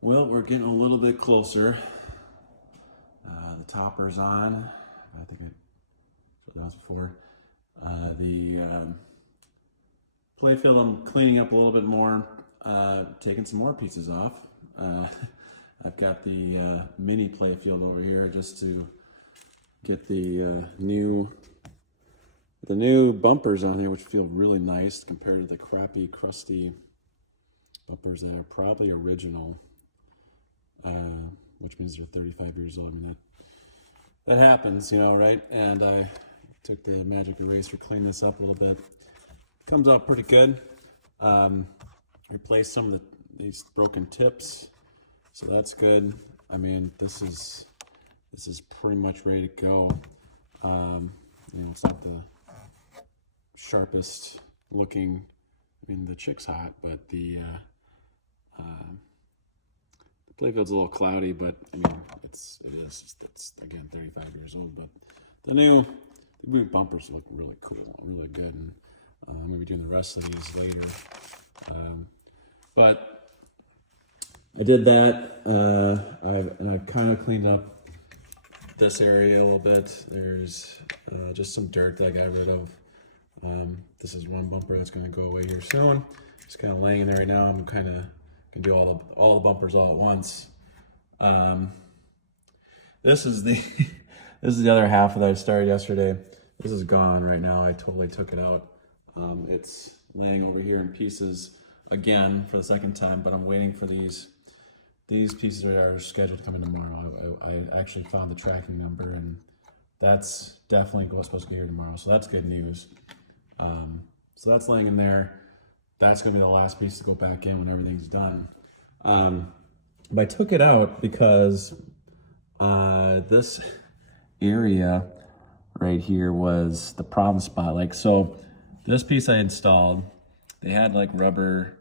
Well, we're getting a little bit closer. The topper's on. I think I showed that was before. The playfield I'm cleaning up a little bit more, taking some more pieces off. I've got the mini playfield over here just to get the new bumpers on here, which feel really nice compared to the crappy, crusty bumpers that are probably original. Which means they're 35 years old. I mean, that happens, you know, right? And I took the magic eraser, cleaned this up a little bit. Comes out pretty good. Replaced some of these broken tips, so that's good. I mean, this is pretty much ready to go. You know, it's not the sharpest looking. I mean, the chick's hot, but the playfield's a little cloudy, but I mean, it's again 35 years old. But the new bumpers look really cool, really good, and I'm gonna be doing the rest of these later. But I did that. I've kind of cleaned up this area a little bit. There's just some dirt that I got rid of. This is one bumper that's going to go away here soon. It's kind of laying in there right now. I'm kind of gonna do all the bumpers all at once. This is the this is the other half that I started yesterday. This is gone right now. I totally took it out. It's laying over here in pieces again for the second time, but I'm waiting for these pieces are scheduled to come in tomorrow. I actually found the tracking number, and that's definitely supposed to be here tomorrow. So that's good news. So that's laying in there. That's going to be the last piece to go back in when everything's done. But I took it out because this area right here was the problem spot. Like, so this piece I installed, they had like rubber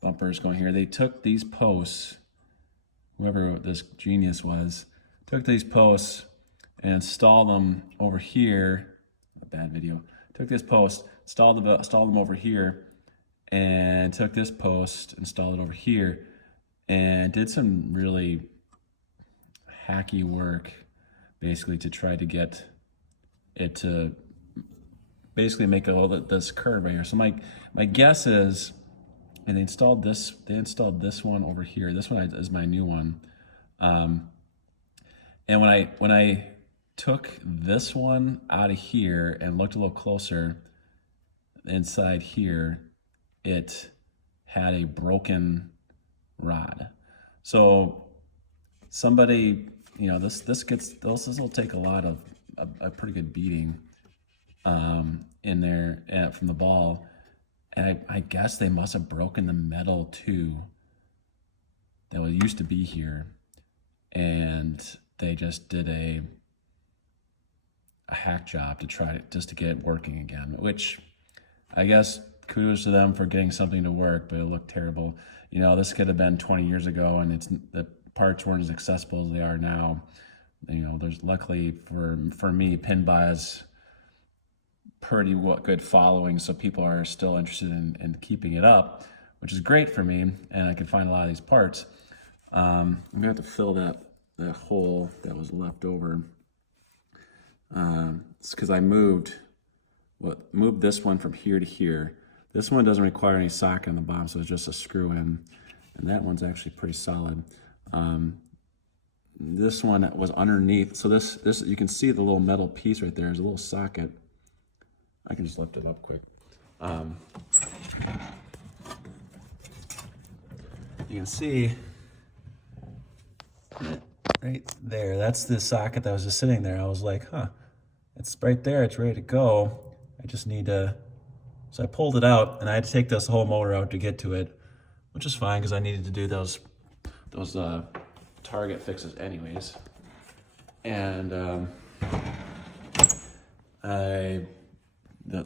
bumpers going here. They took these posts, whoever this genius was, took these posts and installed them over here. A bad video. Took this post, installed them over here, and took this post, installed it over here, and did some really hacky work basically to try to get it to basically make all this curve right here. So my guess is, and they installed this one over here. This one is my new one. And when I took this one out of here and looked a little closer inside here, it had a broken rod. So somebody, you know, this will take a pretty good beating in there from the ball. And I guess they must have broken the metal too that used to be here, and they just did a hack job to try to get it working again, which I guess kudos to them for getting something to work, but it looked terrible. You know, this could have been 20 years ago, and the parts weren't as accessible as they are now. You know, there's luckily for me, Pinbot has pretty good following, so people are still interested in keeping it up, which is great for me, and I can find a lot of these parts. I'm gonna have to fill that hole that was left over. It's because I moved this one from here to here. This one doesn't require any socket on the bottom, so it's just a screw in, and that one's actually pretty solid. This one was underneath, so this you can see the little metal piece right there. There's a little socket. I can just lift it up quick. You can see right there. That's the socket that was just sitting there. I was like, huh, it's right there. It's ready to go. I just need to. So I pulled it out, and I had to take this whole motor out to get to it, which is fine because I needed to do those target fixes anyways. And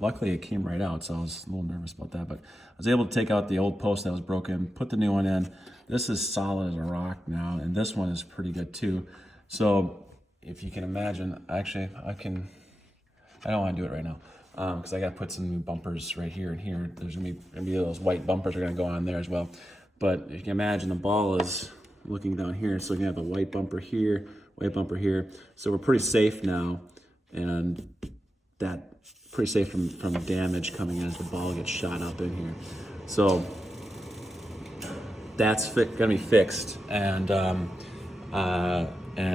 luckily it came right out, so I was a little nervous about that, but I was able to take out the old post that was broken, put the new one in. This is solid as a rock now, and this one is pretty good too. So if you can imagine, actually I don't want to do it right now because I got to put some new bumpers right here and here. There's gonna be those white bumpers are gonna go on there as well. But if you can imagine, the ball is looking down here, so you have a white bumper here, white bumper here. So we're pretty safe now, and that pretty safe from damage coming in as the ball gets shot up in here. So that's gonna be fixed, and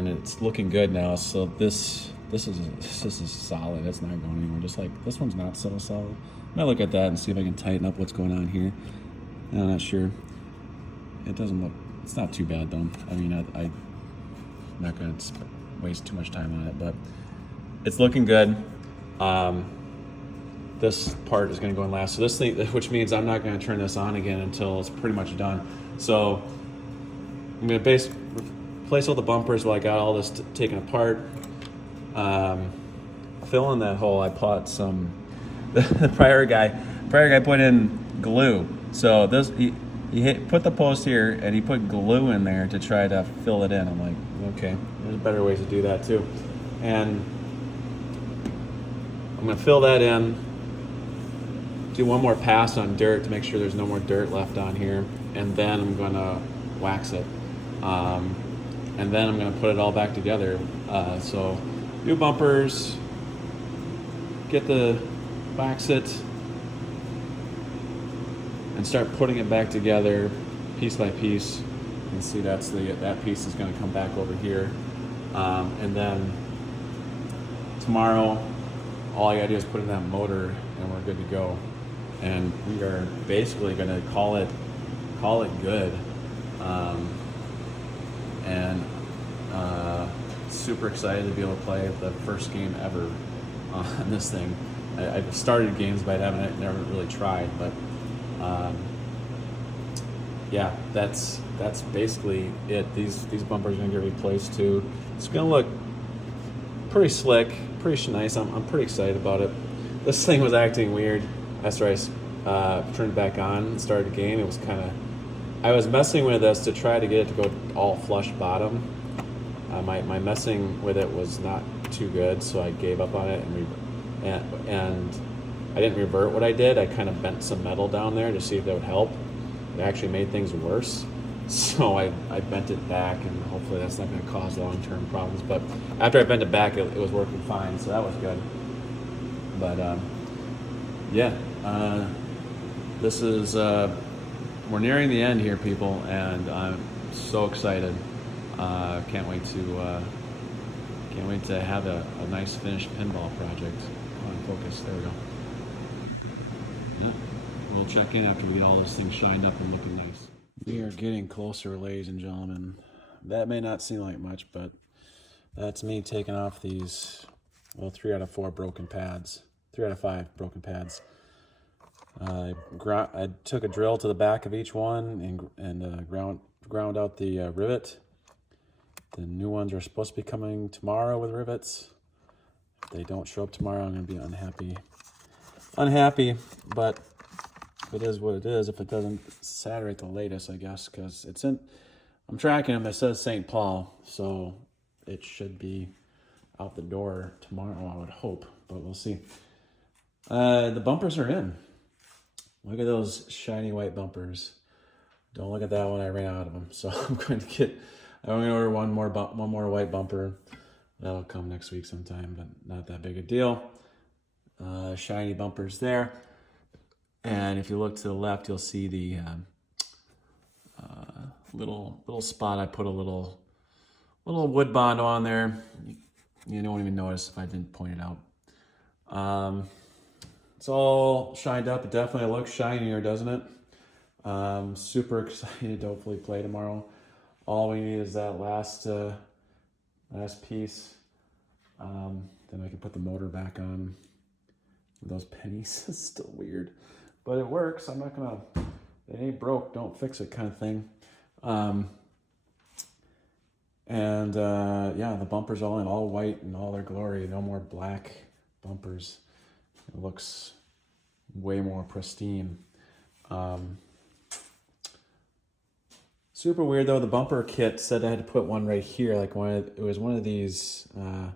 it's looking good now. So this is solid. It's not going anywhere. Just like this one's not so solid. I'm gonna look at that and see if I can tighten up what's going on here. I'm not sure. It doesn't look. It's not too bad though. I mean, I'm not gonna waste too much time on it, but it's looking good. This part is gonna go in last. So this thing, which means I'm not gonna turn this on again until it's pretty much done. So I'm gonna replace all the bumpers while I got all this taken apart. Fill in that hole. I bought some. The prior guy put in glue. So this he put the post here and he put glue in there to try to fill it in. I'm like, okay, there's better ways to do that too. And I'm gonna fill that in. Do one more pass on dirt to make sure there's no more dirt left on here, and then I'm gonna wax it. And then I'm gonna put it all back together. So new bumpers, wax it, and start putting it back together piece by piece. You can see that piece is gonna come back over here. And then tomorrow, all I gotta do is put in that motor and we're good to go. And we are basically gonna call it good. Super excited to be able to play the first game ever on this thing. I've started games, but I haven't never really tried. But yeah, that's basically it. These bumpers are gonna get replaced too. It's gonna look pretty slick, pretty nice. I'm pretty excited about it. This thing was acting weird after I turned it back on and started the game. It was I was messing with this to try to get it to go all flush bottom. My messing with it was not too good, so I gave up on it and I didn't revert what I did. I kind of bent some metal down there to see if that would help. It actually made things worse. So I bent it back, and hopefully that's not going to cause long-term problems. But after I bent it back, it was working fine, so that was good. But yeah, this is we're nearing the end here, people, and I'm so excited. Can't wait to have a nice finished pinball project. On focus, there we go. Yeah, we'll check in after we get all this thing shined up and looking nice. We are getting closer, ladies and gentlemen. That may not seem like much, but that's me taking off these, 3 out of 4 broken pads. 3 out of 5 broken pads. I took a drill to the back of each one and ground out the rivet. The new ones are supposed to be coming tomorrow with rivets. If they don't show up tomorrow, I'm going to be unhappy, but it is what it is. If it doesn't Saturday at the latest, I guess, because I'm tracking them. It says St. Paul, so it should be out the door tomorrow, I would hope, but we'll see. The bumpers are in. Look at those shiny white bumpers. Don't look at that one. I ran out of them, so I'm going to order one more white bumper. That'll come next week sometime, but not that big a deal. Shiny bumpers there. And if you look to the left, you'll see the little spot. I put a little wood bond on there. You don't even notice if I didn't point it out. It's all shined up. It definitely looks shinier, doesn't it? Super excited to hopefully play tomorrow. All we need is that last piece. Then I can put the motor back on with those pennies. It's still weird, but it works. I'm not gonna, it ain't broke, don't fix it kind of thing. Yeah, the bumpers all in all white in all their glory. No more black bumpers. It looks way more pristine. Super weird though. The bumper kit said I had to put one right here, like it was one of these. Well,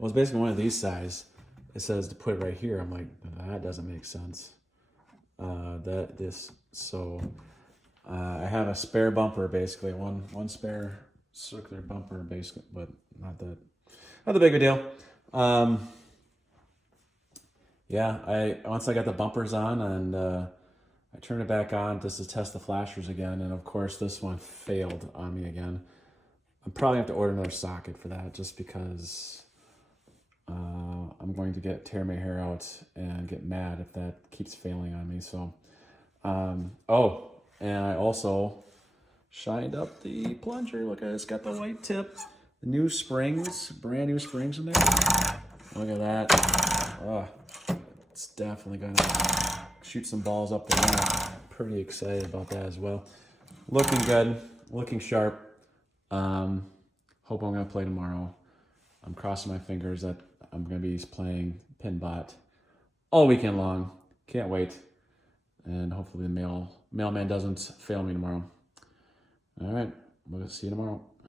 it's basically one of these size. It says to put it right here. I'm like, that doesn't make sense. So I have a spare bumper, basically one spare circular bumper, basically, but not the big of a deal. Yeah, once I got the bumpers on and I turned it back on just to test the flashers again, and of course this one failed on me again. I'm probably gonna have to order another socket for that, just because I'm going to tear my hair out and get mad if that keeps failing on me. So, oh, and I also shined up the plunger. Look, it's got the white tip, the new springs, brand new springs in there. Look at that. Oh, it's definitely gonna shoot some balls up the wall. Pretty excited about that as well. Looking good, looking sharp. Hope I'm gonna play tomorrow. I'm crossing my fingers that I'm gonna be playing Pinbot all weekend long. Can't wait. And hopefully the mailman doesn't fail me tomorrow. All right, we'll see you tomorrow.